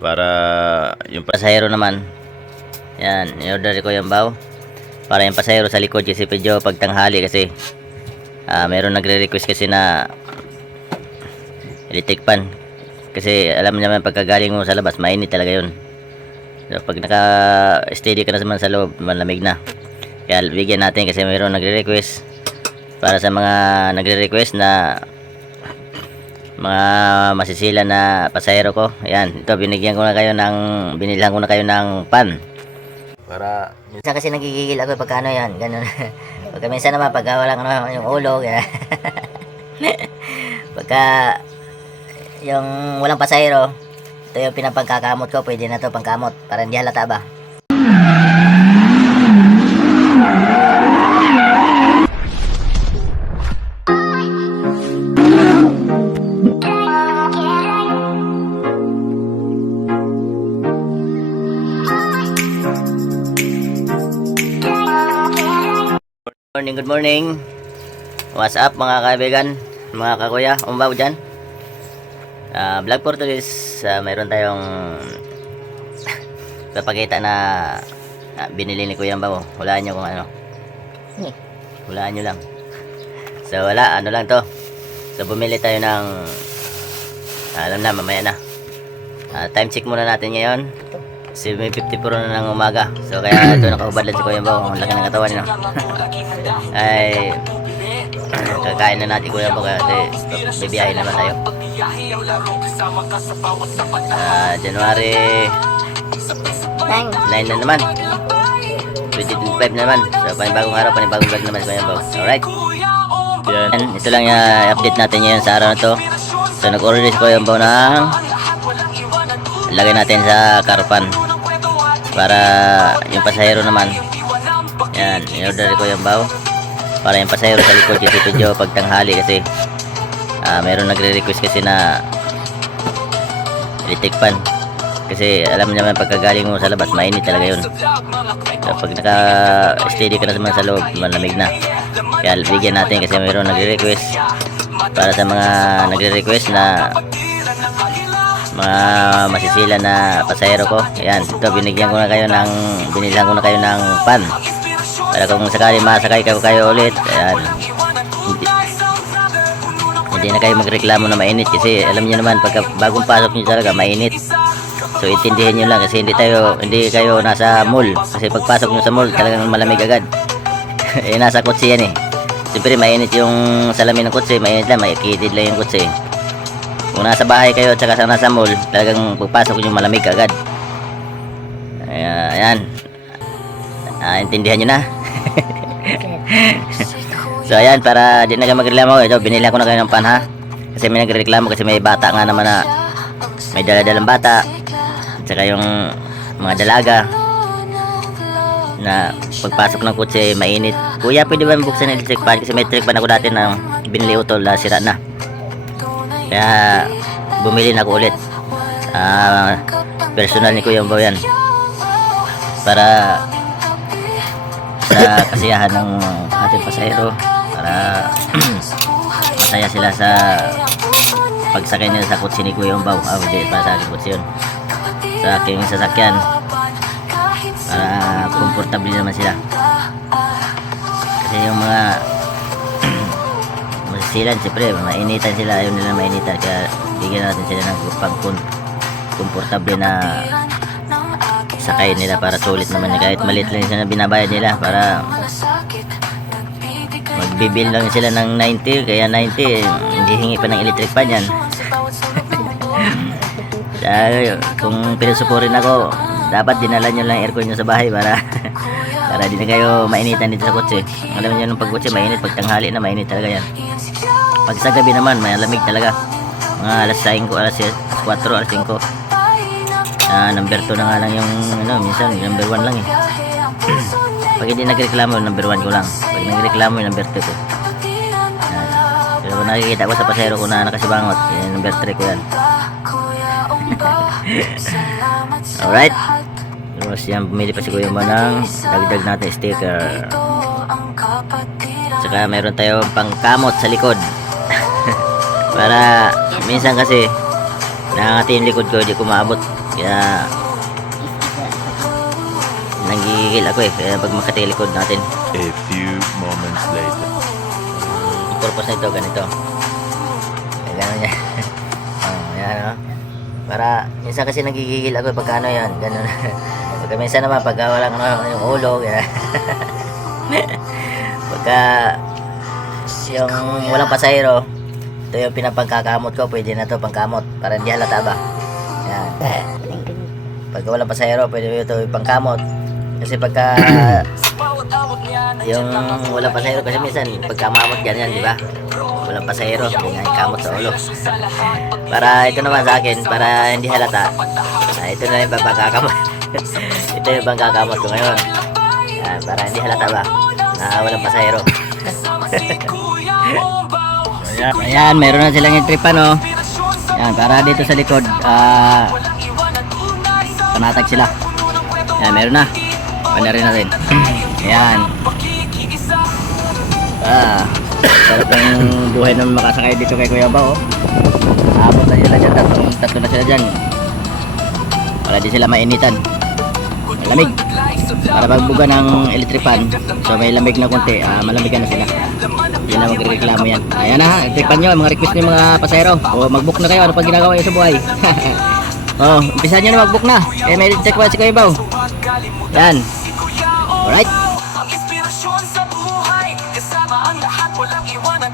para yung pasahero naman. Yan, in-order ko yung baw para yung pasahero sa likod kasi medyo pagtanghali kasi meron nagre-request kasi na electric fan kasi alam naman pagkagaling mo sa labas mainit talaga yun. So, pag naka steady ka na naman sa loob malamig na, kaya bigyan natin kasi meron nagre-request. Para sa mga nagre-request na mga masisila na pasahero ko, ayan, ito binigyan ko na kayo ng binilhan ko na kayo ng pan para minsan kasi nagigigil ako pagka ano yan ganun. Pagka minsan naman pagka walang ano yung ulo pagka yung walang pasahero, ito yung pinapagkakamot ko, pwede na to pangkamot para hindi halata ba. Good morning. What's up mga kaibigan, mga kakuya, umbaw dyan. Vlog for today's mayroon tayong papakita na binili ni Kuya Mbaw. Hulaan nyo kung ano. Hulaan nyo lang. So wala, ano lang to. So bumili tayo ng alam na, mamaya na. Time check muna natin ngayon. 7:54 na ng umaga. So kaya ito nakaubad lang si Kuya Mbaw. Ang laki ng katawan no. Ay kakain na natin Kuya Mbaw kasi bibiyahin naman tayo. January 9 na naman, 2025 na naman. So panibagong araw, panibagong vlog naman Kuya Mbaw. Alright, yan, ito lang yung update natin ngayon sa araw na to. So nag-order si Kuya Mbaw ng lagay natin sa caravan para yung pasahero naman. Yan, in-order ko yung baw para yung pasahero sa likod kasi medyo pagtanghali kasi meron nagre-request kasi na electric fan kasi alam naman pagkagaling mo sa labas mainit talaga yun. So, pag naka steady ka na naman sa loob malamig na, kaya bigyan natin kasi meron nagre-request. Para sa mga nagre-request na mga masisila na pasahero ko, ayan, ito binigyan ko na kayo ng binilhan ko na kayo ng pan para kung sakali masakay kayo ulit, ayan, hindi na kayo magreklamo na mainit kasi alam niyo naman pagka bagong pasok niyo talaga mainit. So intindihin niyo lang kasi hindi kayo nasa mall kasi pagpasok niyo sa mall talagang malamig agad. Nasa kotse yan siyempre mainit yung salamin ng kotse, mainit lang, makikitid lang yung kotse. Kung nasa bahay kayo at saka nasa mall, talagang pagpasok nyo malamig agad. Ayan. Intindihan nyo na. So ayan, para di na kayo magreklamo, ito binila ko na kayo ng pan ha. Kasi may nagreklamo kasi may bata nga naman na may daladalang bata at saka yung mga dalaga na pagpasok ng kotse mainit. Kuya, pwede ba buksan ng electric fan kasi may electric fan ako dati na binili utol na sira na. Kaya bumili na ako ulit. Personal ni Kuya Mbaw yan para sa kasiyahan ng ating pasahero, para masaya sila sa pagsakay nila sa kotse ni Kuya Mbaw. Hindi, para sa aking kotse yun, sa aking sasakyan, para komportable naman sila. Kasi yung mga masisilan siyempre mainitan sila, ayaw nila mainitan, kaya bigyan natin sila ng komportable na sakay nila para sulit naman kahit maliit lang sila na binabayad nila, para magbibil lang sila ng 90, kaya 90 hindi hingi pa ng electric fan yan. Kung pinusupurin ako, dapat dinala nyo lang aircon nyo sa bahay para para di na kayo mainitan dito sa kotse. Alam nyo nung pag kotse mainit, pag tanghali na mainit talaga yan. Pag sa gabi naman malamig talaga, mga alas 5, alas 4, alas 5. Number 2 na nga lang yung minsan number 1 lang pag hindi nagreklamo number 1 ko lang, pag nagreklamo number 2 ko. Pero kung nakikita ko sa pasero ko na nakasibangot, number 3 ko yan. Alright, tapos yan, bumili pa si Kuya Mbaw ng dagdag natin sticker. Saka meron tayo pangkamot sa likod. Para minsan kasi nakangati yung likod ko, di ko maabot. Kaya nanggigigil ako eh. Kaya pag makatilikod natin. A few moments later. Ang purpose nito ganito. Kaya gano'n niya. Yan o. Para minsan kasi nanggigigil ako pagka ano yan. Ganun. Pagka minsan naman pagka walang yung ulo. Pagka yung walang pasahero, ito yung pinapagkakamot ko. Pwede na to pangkamot para hindi halata ba. Yan. Pagka walang pasahero, pwede ito yung pangkamot. Kasi pagka yung walang pasahero, kasi minsan pagkamamot ganyan, di ba? Walang pasahero, hindi nga ikamot sa ulo. Para ito naman sa akin, para hindi halata, ito na yung pagkakamot. Ito yung pagkakamot ko ngayon. Yan, para hindi halata ba na walang pasahero. Ayan, meron na silang intripan, no? Yan, para dito sa likod, panatag sila. Yan, meron na. Panarin natin. Ayan. Sarap ng buhay na makasakay dito kay Kuya Bao. Abot na sila dyan. Tatlo na sila dyan. Para di sila mainitan. Malamig. Para magbuga ng electric-fan. So may lamig na konti. Malamigan na sila. Hindi na magreklamo yan. Ayan na. Electric-fan nyo. Mga request nyo mga pasahero. O magbook na kayo. Ano pag ginagawa nyo sa buhay? Umpisahan nyo na magbook na. Kaya may electric-fan si Kuya Bao. Yan. Alright. Ang inspirasyon sa buhay, kasama ang lahat, walang iwanan.